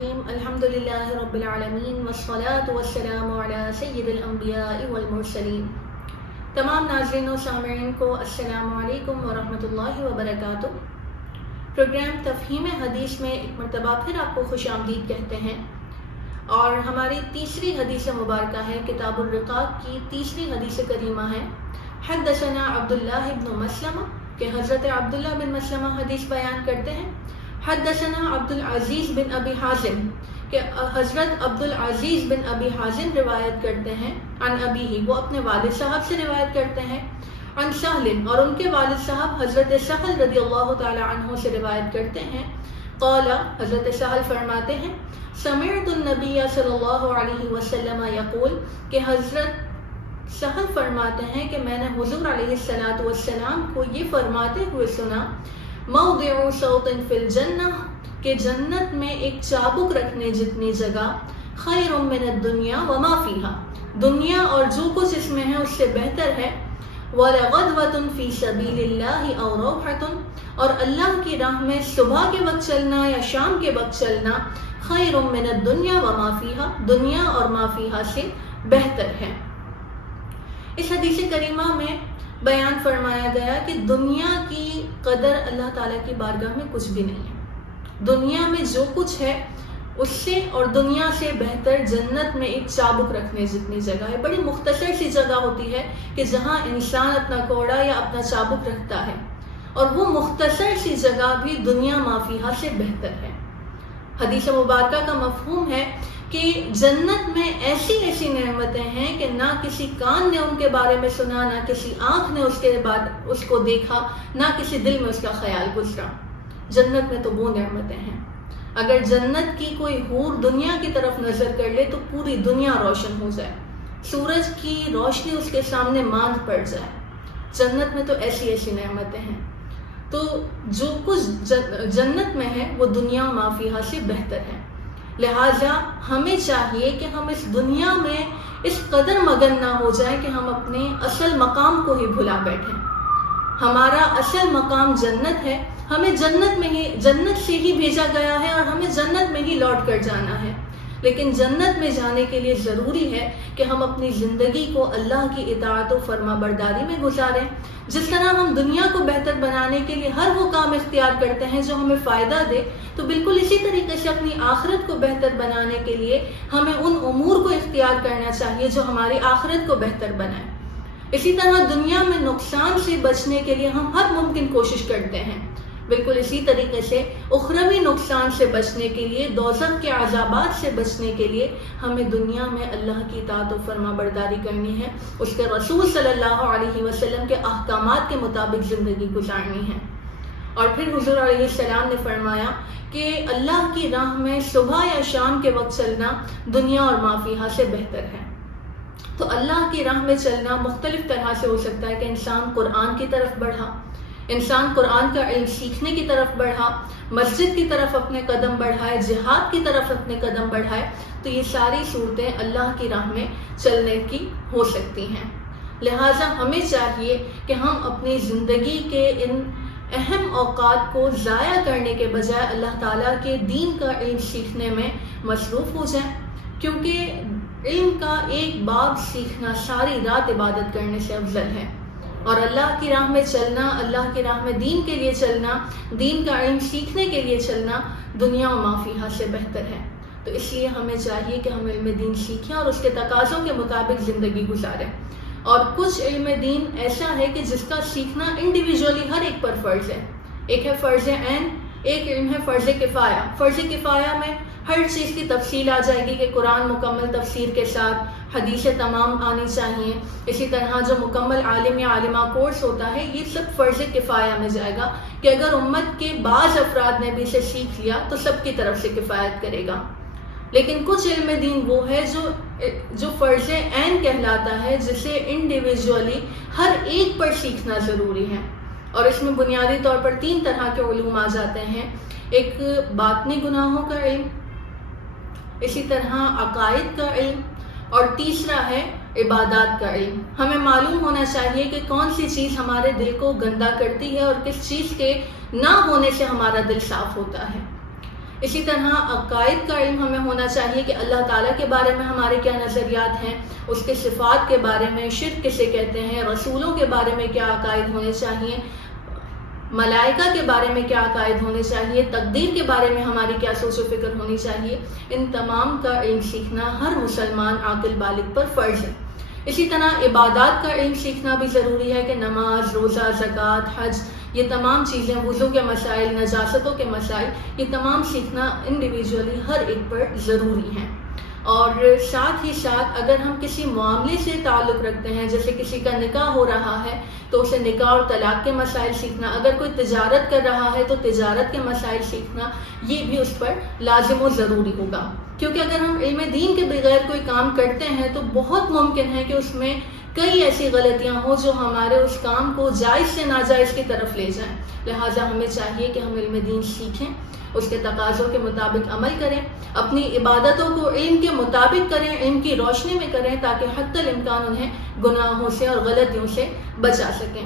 الحمد للہ رب العالمین والصلاة والسلام علی سید الانبیاء والمرسلین۔ تمام ناظرین و سامعین کو السلام علیکم ورحمۃ اللہ وبرکاتہ۔ پروگرام تفہیم حدیث میں ایک مرتبہ پھر آپ کو خوش آمدید کہتے ہیں، اور ہماری تیسری حدیث مبارکہ ہے، کتاب الرقاق کی تیسری حدیث کریمہ ہے۔ حدثنا عبداللہ بن مسلمہ، کہ حضرت عبداللہ بن مسلمہ حدیث بیان کرتے ہیں۔ حدثنا عبد العزیز بن ابی حازم، کہ حضرت عبد العزیز بن ابی حازم روایت کرتے ہیں، عن ابیہ، وہ اپنے والد صاحب سے روایت کرتے ہیں، عن سہل، اور ان کے والد صاحب حضرت سہل رضی اللہ تعالی عنہ سے روایت کرتے ہیں۔ قال، حضرت سہل فرماتے ہیں، سمعت النبی صلی اللہ علیہ وسلم یقول، کہ حضرت سہل فرماتے ہیں کہ میں نے حضور علیہ السلام کو یہ فرماتے ہوئے سنا، موضع صوت فی الجنہ، کہ جنت میں ایک چابک رکھنے جتنی جگہ، خیر من الدنیا وما فیہا، دنیا اور جو کچھ اس میں ہے اس سے بہتر ہے، ولغدوۃ فی سبیل اللہ او روحۃ، اور اللہ کی راہ میں صبح کے وقت چلنا یا شام کے وقت چلنا، خیر من الدنیا وما فیہا، دنیا اور ما فیہا سے بہتر ہے۔ اس حدیث کریمہ میں بیان فرمایا گیا کہ دنیا کی قدر اللہ تعالیٰ کی بارگاہ میں کچھ بھی نہیں ہے۔ دنیا میں جو کچھ ہے اس سے اور دنیا سے بہتر جنت میں ایک چابک رکھنے جتنی جگہ ہے۔ بڑی مختصر سی جگہ ہوتی ہے کہ جہاں انسان اپنا کوڑا یا اپنا چابک رکھتا ہے، اور وہ مختصر سی جگہ بھی دنیا ما فیہا سے بہتر ہے۔ حدیث مبارکہ کا مفہوم ہے کہ جنت میں ایسی ایسی نعمتیں ہیں کہ نہ کسی کان نے ان کے بارے میں سنا، نہ کسی آنکھ نے اس کے بعد اس کو دیکھا، نہ کسی دل میں اس کا خیال گزرا۔ جنت میں تو وہ نعمتیں ہیں، اگر جنت کی کوئی حور دنیا کی طرف نظر کر لے تو پوری دنیا روشن ہو جائے، سورج کی روشنی اس کے سامنے ماند پڑ جائے۔ جنت میں تو ایسی ایسی نعمتیں ہیں، تو جو کچھ جنت میں ہے وہ دنیا ما فیہا سے بہتر ہے۔ لہٰذا ہمیں چاہیے کہ ہم اس دنیا میں اس قدر مگن نہ ہو جائیں کہ ہم اپنے اصل مقام کو ہی بھلا بیٹھیں۔ ہمارا اصل مقام جنت ہے، ہمیں جنت سے ہی بھیجا گیا ہے، اور ہمیں جنت میں ہی لوٹ کر جانا ہے۔ لیکن جنت میں جانے کے لیے ضروری ہے کہ ہم اپنی زندگی کو اللہ کی اطاعت و فرما برداری میں گزاریں۔ جس طرح ہم دنیا کو بہتر بنانے کے لیے ہر وہ کام اختیار کرتے ہیں جو ہمیں فائدہ دے، تو بالکل اسی طریقے سے اپنی آخرت کو بہتر بنانے کے لیے ہمیں ان امور کو اختیار کرنا چاہیے جو ہماری آخرت کو بہتر بنائیں۔ اسی طرح دنیا میں نقصان سے بچنے کے لیے ہم ہر ممکن کوشش کرتے ہیں، بالکل اسی طریقے سے اخروی نقصان سے بچنے کے لیے، دوزخ کے عذابات سے بچنے کے لیے ہمیں دنیا میں اللہ کی اطاعت و فرما برداری کرنی ہے، اس کے رسول صلی اللہ علیہ وسلم کے احکامات کے مطابق زندگی گزارنی ہے۔ اور پھر حضور علیہ السلام نے فرمایا کہ اللہ کی راہ میں صبح یا شام کے وقت چلنا دنیا اور ما فیہا سے بہتر ہے۔ تو اللہ کی راہ میں چلنا مختلف طرح سے ہو سکتا ہے کہ انسان قرآن کی طرف بڑھا، انسان قرآن کا علم سیکھنے کی طرف بڑھا، مسجد کی طرف اپنے قدم بڑھائے، جہاد کی طرف اپنے قدم بڑھائے، تو یہ ساری صورتیں اللہ کی راہ میں چلنے کی ہو سکتی ہیں۔ لہٰذا ہمیں چاہیے کہ ہم اپنی زندگی کے ان اہم اوقات کو ضائع کرنے کے بجائے اللہ تعالیٰ کے دین کا علم سیکھنے میں مصروف ہو جائیں، کیونکہ علم کا ایک باب سیکھنا ساری رات عبادت کرنے سے افضل ہے، اور اللہ کی راہ میں چلنا، اللہ کی راہ میں دین کے لیے چلنا، دین کا علم سیکھنے کے لیے چلنا دنیا و ما فیہا سے بہتر ہے۔ تو اس لیے ہمیں چاہیے کہ ہم علم دین سیکھیں اور اس کے تقاضوں کے مطابق زندگی گزاریں۔ اور کچھ علم دین ایسا ہے کہ جس کا سیکھنا انڈیویجولی ہر ایک پر فرض ہے، ایک ہے فرض عین، ایک علم ہے فرض کفایہ۔ فرض کفایہ میں ہر چیز کی تفصیل آ جائے گی کہ قرآن مکمل تفسیر کے ساتھ، حدیث تمام آنی چاہیے، اسی طرح جو مکمل عالم یا عالمہ کورس ہوتا ہے، یہ سب فرض کفایہ میں جائے گا کہ اگر امت کے بعض افراد نے بھی اسے سیکھ لیا تو سب کی طرف سے کفایت کرے گا۔ لیکن کچھ علم دین وہ ہے جو فرض عین کہلاتا ہے، جسے انڈیویجولی ہر ایک پر سیکھنا ضروری ہے، اور اس میں بنیادی طور پر 3 طرح کے علوم آ جاتے ہیں۔ ایک باطنی گناہوں کا علم، اسی طرح عقائد کا علم، اور تیسرا ہے عبادات کا علم۔ ہمیں معلوم ہونا چاہیے کہ کون سی چیز ہمارے دل کو گندا کرتی ہے اور کس چیز کے نہ ہونے سے ہمارا دل صاف ہوتا ہے۔ اسی طرح عقائد کا علم ہمیں ہونا چاہیے کہ اللہ تعالیٰ کے بارے میں ہمارے کیا نظریات ہیں، اس کے صفات کے بارے میں، شرک کسے کہتے ہیں، رسولوں کے بارے میں کیا عقائد ہونے چاہیے، ملائکہ کے بارے میں کیا عقائد ہونے چاہیے، تقدیر کے بارے میں ہماری کیا سوچ و فکر ہونی چاہیے۔ ان تمام کا علم سیکھنا ہر مسلمان عاقل بالغ پر فرض ہے۔ اسی طرح عبادات کا علم سیکھنا بھی ضروری ہے کہ نماز، روزہ، زکوٰۃ، حج، یہ تمام چیزیں، وضو کے مسائل، نجاستوں کے مسائل، یہ تمام سیکھنا انڈیویجولی ہر ایک پر ضروری ہے۔ اور ساتھ ہی ساتھ اگر ہم کسی معاملے سے تعلق رکھتے ہیں، جیسے کسی کا نکاح ہو رہا ہے تو اسے نکاح اور طلاق کے مسائل سیکھنا، اگر کوئی تجارت کر رہا ہے تو تجارت کے مسائل سیکھنا، یہ بھی اس پر لازم و ضروری ہوگا، کیونکہ اگر ہم علم دین کے بغیر کوئی کام کرتے ہیں تو بہت ممکن ہے کہ اس میں کئی ایسی غلطیاں ہوں جو ہمارے اس کام کو جائز سے ناجائز کی طرف لے جائیں۔ لہٰذا ہمیں چاہیے کہ ہم علم دین سیکھیں، اس کے تقاضوں کے مطابق عمل کریں، اپنی عبادتوں کو علم کے مطابق کریں، علم کی روشنی میں کریں، تاکہ حتی الامکان انہیں گناہوں سے اور غلطیوں سے بچا سکیں۔